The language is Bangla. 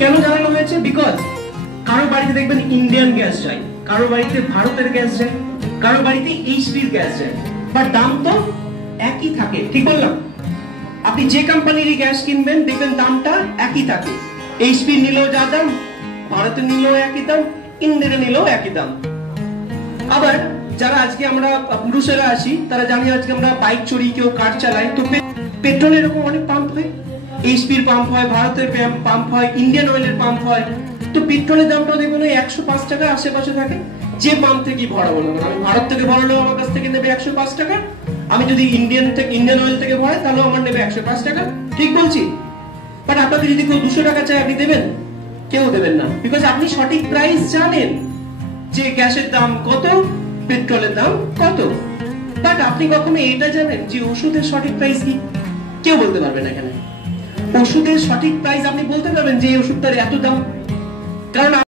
কেন জানানো হয়েছে? বিকজ কারো বাড়িতে দেখবেন ইন্ডিয়ান গ্যাস যায়, কারো বাড়িতে ভারতের গ্যাস যায়, কারো বাড়িতে এইচপির গ্যাস যায়, বাট দাম তো একই থাকে। ঠিক বললাম? আপনি যে কোম্পানির গ্যাস কিনবেন দেখবেন দামটা একই থাকে। এইচপি নিলেও যা দাম, ভারতের নিলেও একই দাম, ইন্ডিয়ান নিলেও একই দাম। আবার যারা আজকে আমরা পুরুষেরা আসি তারা জানি আজকে আমরা বাইক চড়ি, কেউ কার চালায়, তো পেট্রোল এরকম অনেক পাম্প হয়, এইচপির পাম্প হয়, ভারতের পাম্প হয়, ইন্ডিয়ান অয়েলের পাম্প হয়। তো পেট্রোলের দামটাও দেখবেন 105 টাকা আশেপাশে থাকে। যে পাম্প থেকে ভরাবো না, আমি ভারত থেকে ভরালেও আমার কাছ থেকে নেবে 105 টাকা, আমি যদি ইন্ডিয়ান অয়েল থেকে ভরাই তাহলেও আমার নেবে 105 টাকা। ঠিক বলছি? বাট আপনাকে যদি কেউ 200 টাকা চায় আপনি দেবেন? কেউ দেবেন না, বিকজ আপনি সঠিক প্রাইস জানেন যে গ্যাসের দাম কত, পেট্রোলের দাম কত। বাট আপনি কখনো এটা জানেন যে ওষুধের সঠিক প্রাইস কি? কেউ বলতে পারবে না। এখানে ওষুধের সঠিক প্রাইস আপনি বলতে পারবেন যে এই ওষুধটার এত দাম? কারণ